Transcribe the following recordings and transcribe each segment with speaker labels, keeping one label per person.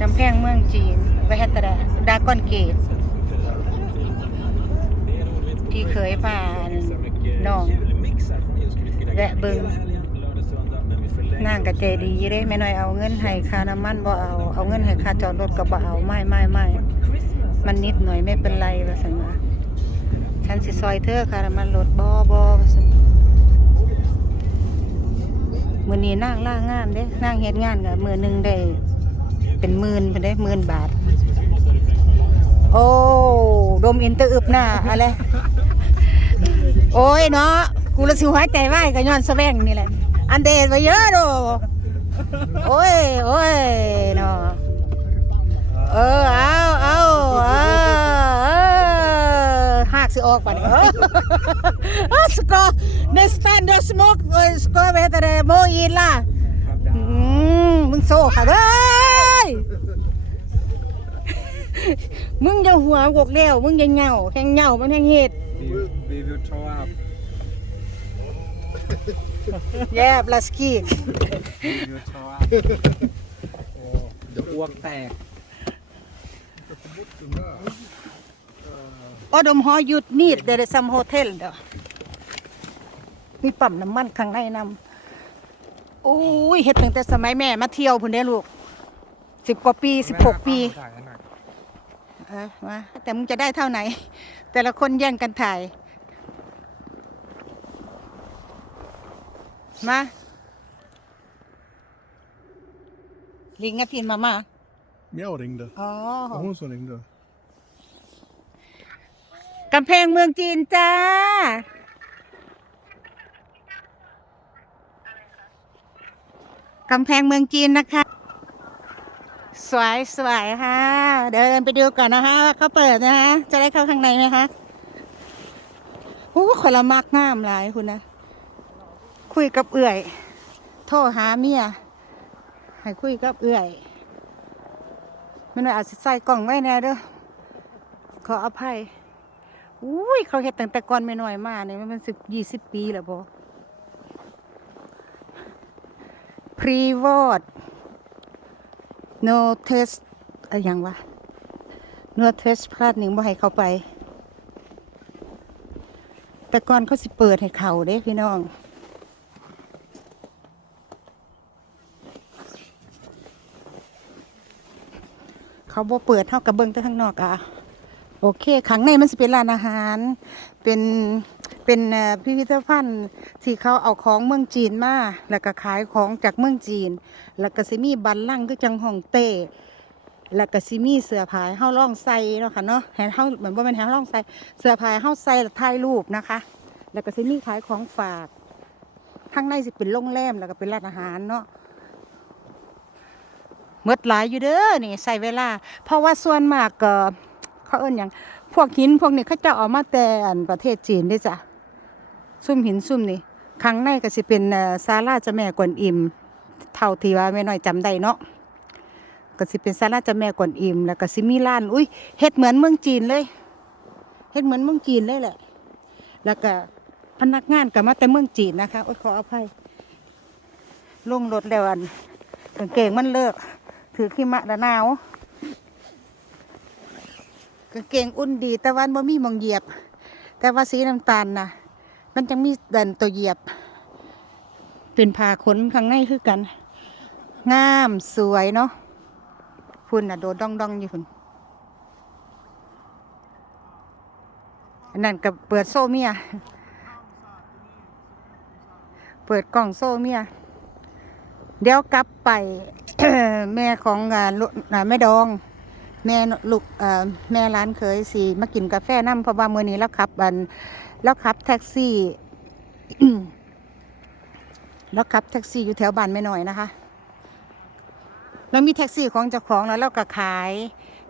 Speaker 1: กำแพงเมืองจีนไปฮัตตะดากอนเกตพี่เคยผ่านน้องแวะเบิงนางกะใจดีเด้แม่น้อยเอาเงินให้ค่าน้ำมันบ่เอาเอาเงินให้ค่าจอดรถก็บ่เอาไม่ไม่ไม่มันนิดหน่อยไม่เป็นไรว่าซั่นว่าฉันสิซอยเธอค่าน้ำมันรถบ่บ่ว่าซั่นมือนี้นางล่างงานเด้นางเฮ็ดงานก็มื้อหนึ่งได้ เป็นหมื่นเป็นได้หมื่นบาท โอ้ดมอินเตอร์อึบหน้าอะไรโอ้ยเนาะกูละสิหัวใจไหวกับย้อนสแวงนี่แหละ อันเดดไปเยอะดูโอ้ยโอ้ยเนาะเออเอาเอาเออเออหักสิออกไปเออสกอร์ในสแตนเดอร์สโมกสกอร์เวทเดโมอีล่ะอืมมึงโซ่ค่ะเว้ย มึงจะหัวกกเลี้ยวมึงจะเหงาแข่งเหงามันแข่งเห็ด
Speaker 2: Vi, vi vill ta upp.
Speaker 1: แย่ปลาสกี
Speaker 2: Vi vill ta upp. Det åk där.
Speaker 1: อดมหอหยุดนีดเดรซัมโฮเทลเด้อมีปั๊มน้ำมันข้างในนำโอ้ยเฮ็ดตั้งแต่สมัยแม่มาเที่ยวพุ่นเด้อลูกสิบกว่าปีสิบหกปี เออมาแต่มึงจะได้เท่าไหน แต่ละคนแย่งกันถ่าย มาลิงกับพินมามา
Speaker 3: Jag ringde.
Speaker 1: อ๋อ
Speaker 3: Det var hon som ringde.
Speaker 1: กำแพงเมืองจีนจ้า กำแพงเมืองจีนนะคะ สวยสวยค่ะ เดินไปดูก่อนนะคะว่าเขาเปิดนะคะ จะได้เข้าข้างในไหมคะโอ้คนละมากงามหลายคุณนะคุยกับเอื่อย โทรหาเมียให้คุยกับเอื่อยม่น่อาจจะใส่กล่องไว้แน่เด้อขออภัยอุ้ยเขาเห็ดตั้งแต่ก่อนไม่น้อยมากเนี่ยมันสิบยี่สิบปีแล้วบอพรีวอด no test อะไรอย่างวะ no test พลาดหนึ่งบ่ให้เขาไป แต่ก่อนเขาสิเปิดให้เขาเด้พี่น้องเขาบ่เปิดเท่ากับเบิ้งแต่ข้างนอกอะโอเค ข้างในมันจะเป็นร้านอาหาร เป็น เป็นเอ่พิพิธภัณฑ์ที่เขาเอาของเมืองจีนมาแล้วก็ขายของจากเมืองจีน แล้วก็สิมีบันลังก์คือจังฮ่องเต้แล้วก็สิมีเสื้อผ้าให้เฮาล่องใส่เนาะค่ะเนาะให้เฮาเหมือนว่ามันให้เฮาลองใส่เสื้อผ้าให้เฮาใส่แล้วถ่ายรูปนะคะ แล้วก็สิมีขายของฝากข้างในสิเป็นโรงแรมแล้วก็เป็นร้านอาหารเนาะเมดหลายอยู่เด้อนี่ใส่เวลา เพราะว่าส่วนมากก็เขาเอิ้นอย่างพวกหินพวกนี้เขาจะเอามาแต่อันประเทศจีนด้วยจ้ะ ซุ่มหินซุ่มนี่ข้างในก็สิเป็นเอ่อศาลาเจ้าแม่กวนอิมเท่าที่ว่าแม่น้อยจำได้เนาะก็สิเป็นศาลาเจ้าแม่กวนอิมแล้วก็สิมีร้านอุ้ยเฮ็ดเหมือนเมืองจีนเลยเฮ็ดเหมือนเมืองจีนเลยแหละ แล้วก็พนักงานก็มาแต่เมืองจีนนะคะโอ้ยขออภัยลงรถแล้วอันกางเกงมันเลิก ถือขี้มะดะนาวกางเกงอุ่นดี แต่ว่าบ่มีมองเหยียบ แต่ว่าสีน้ำตาลนะ มันจังมีดันตัวเหยียบ เป็นผ้าขนข้างในคือกัน งามสวยเนาะพุ่นน่ะโดดดองดองๆอยู่พุ่นอันนั้นกับเปิดโซ่เมีย เปิดกล่องโซ่เมีย เดี๋ยวกลับไปแม่ของอ่าลุอ่าแม่ดอง แม่ลูกแม่ร้านเคยสีมากินกาแฟน้ำเพราะว่ามื้อนี้แล้วขับอันแล้วขับแท็กซี่แล้วขับแท็กซี่อยู่แถวบ้านไม่น้อยนะคะ แล้วมีแท็กซี่ของเจ้าของแล้วเราก็ขาย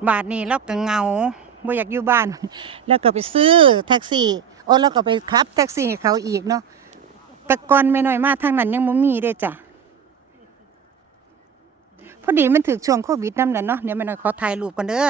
Speaker 1: บาทนี้เราก็เงาบ่อยากอยู่บ้าน แล้วก็ไปซื้อแท็กซี่โอ้แล้วก็ไปขับแท็กซี่ให้เขาอีกเนาะแต่ก่อนไม่น้อยมาทางนั้นยังบ่มีเด้จ้ะ อดีมันถึกช่วงโควิดนั่นแหละเนาะเดี๋ยวมันขอถ่ายรูปกันเด้อ